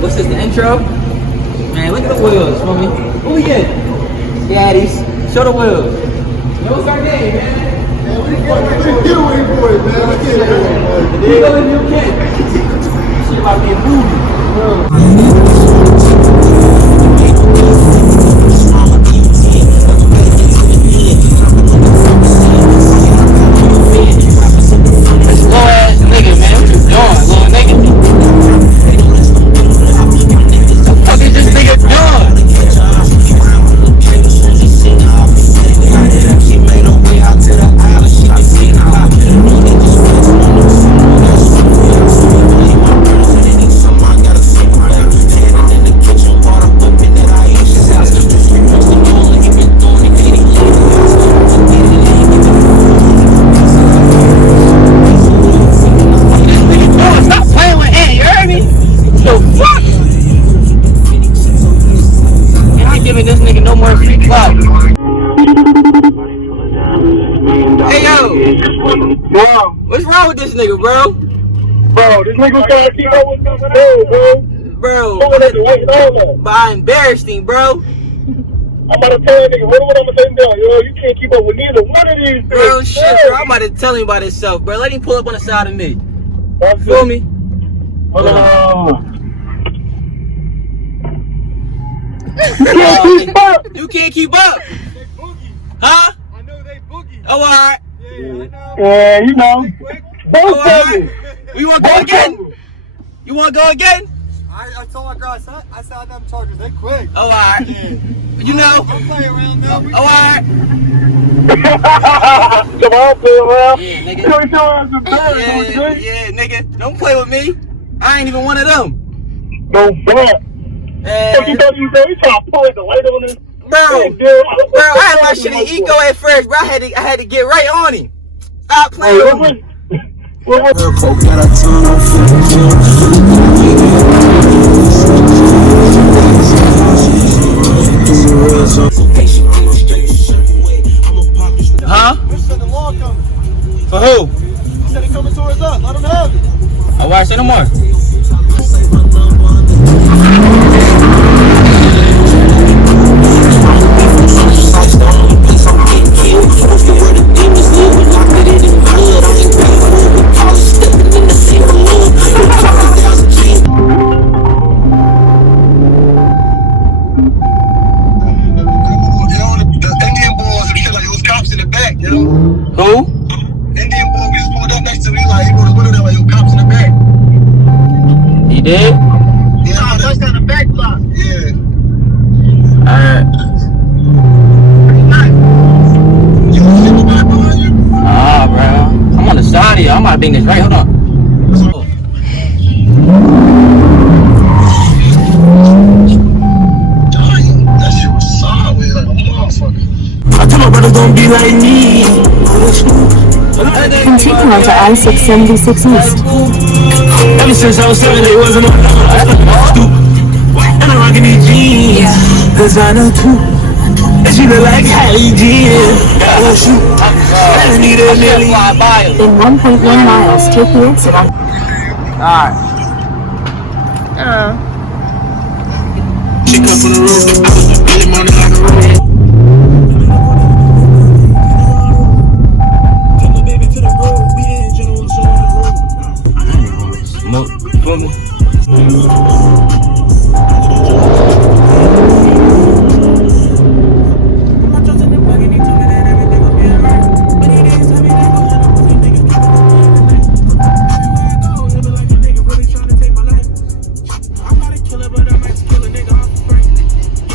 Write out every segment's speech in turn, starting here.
What's this, the intro? Man, look at the wheels, feel me? Who we get? Daddies. Show the wheels. Yo, what's our game, man? Man, what the fuck are you doing, boy, man? Let's get it, man. You know if you can. Shit about being movie. This nigga no more free clout. Hey yo, what's wrong with this nigga, bro? Bro, this nigga trying to keep up with me today, bro. But I embarrassed him, bro. I'm about to tell that nigga, what I'm gonna say now, yo? You can't keep up with neither one of these things. Bro, shit, bro. I'm about to tell him about himself, bro. Let him pull up on the side of me. That's Feel me? You can't keep up. They boogie. Huh? I know they boogie. Oh, alright. Yeah, I know. Yeah, you know. Oh, alright. You wanna go again? You wanna go again? I told my girl, I said I them chargers, they quick. Oh, alright. You know? I'll play around now. Oh, alright. Come on, play around. Yeah, nigga. You ain't doing some bad, Yeah, nigga. Don't play with me. I ain't even one of them. No bad. What you thought you said? You trying to pull the light on this? Bro, I had my shit in eco at first, bro. I had to get right on him. Stop playing with me. Huh? Which said the law coming? For who? He said he coming towards us. Let him have it. Oh, why say no more? Who? Indian boy, we just pulled up next to me, like, he was one of them, like, yo, cops in the back. He did? Yeah, that's on the back block. Yeah. Alright. You don't see nobody behind you? Ah, bro. I'm on the side of you. I'm about to bring this right. Hold on. Damn, that shit was sideways like a motherfucker. I told my brother don't be like me. Continue on to I-676 East. Ever since I was 7, they wasn't on stoop. And I'm rocking these jeans. Cause I know too. And she look like Kylie Jenner. I shoot. I just need a million. In 1.1 miles, take the exit on. Alright. She come from the road. I was early morning like a road. For me.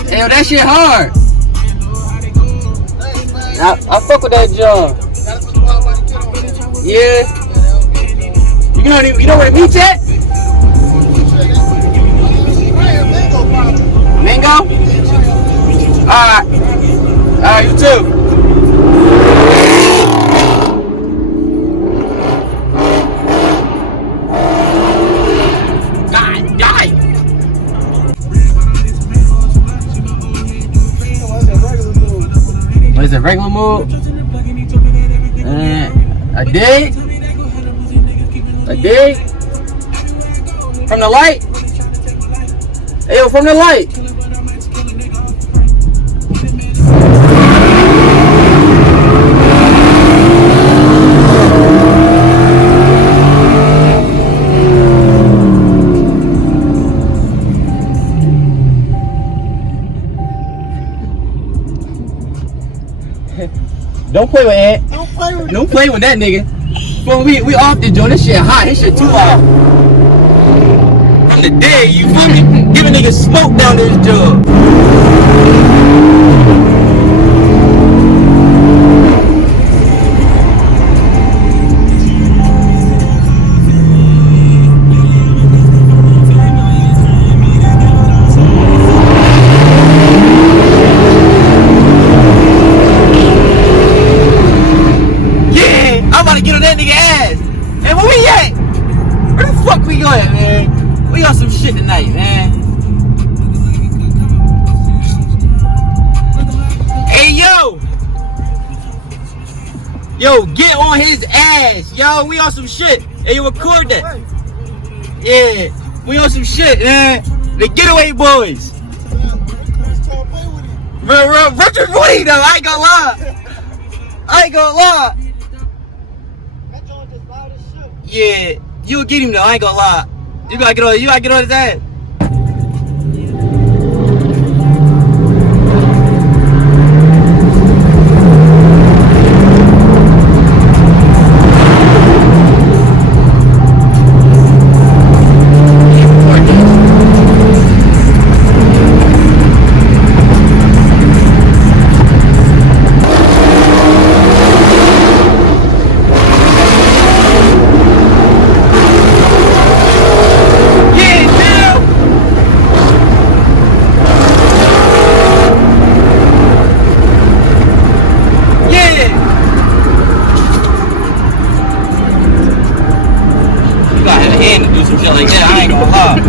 Hey, yo, that shit hard. I fuck with that job. Yeah. You know where the meat's at? Mango? Alright, you too. God damn. What is it, regular mode? I did. From the light? Hey, yo, from the light. Don't play with Ant. Don't play with that nigga. Bro, we off the joint. This shit hot. This shit too hot. From the day, you feel me? Give a nigga smoke down this jug. Get on that nigga ass. And where we at? Where the fuck we going, man? We got some shit tonight, man. Hey, yo. Yo, get on his ass. Yo, we on some shit. Hey, you record that. Yeah, we on some shit, man. The Getaway Boys. Richard Woody, though. I ain't gonna lie. Yeah, you'll get him though, I ain't gonna lie. You gotta get on his ass. To do some shit like that, I ain't gonna lie.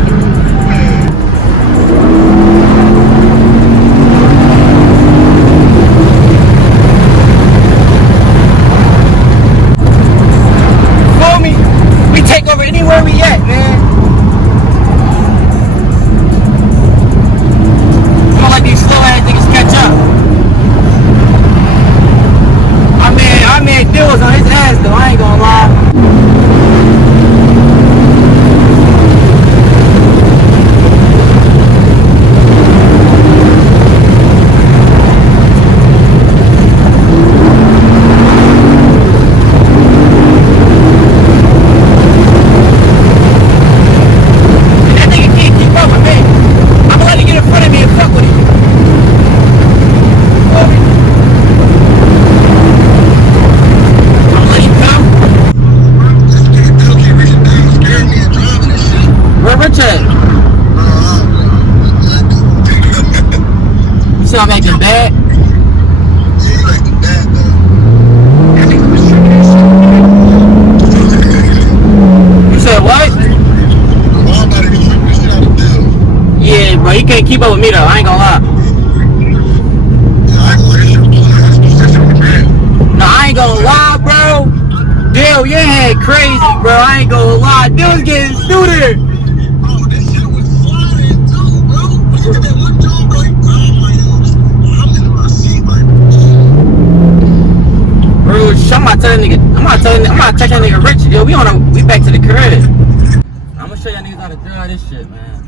Feel me? We take over anywhere we at, man. I don't like these slow ass niggas catch up. I made deals on his ass though, I ain't gonna lie. I'm acting bad. Yeah, you acting bad though. You said what? I'm about to be tripping this shit out of deal. Yeah, bro, you can't keep up with me though. I ain't gonna lie. Yeah, I ain't gonna let you do that. No, I ain't gonna lie, bro. Dale, your head crazy, bro. I ain't gonna lie. Dale's getting stupid. Bro, this shit was flying too, bro. Look at that one job, bro. I'm about to text that nigga Rich. Yo, we back to the crib. I'm gonna show y'all niggas how to do all this shit, man.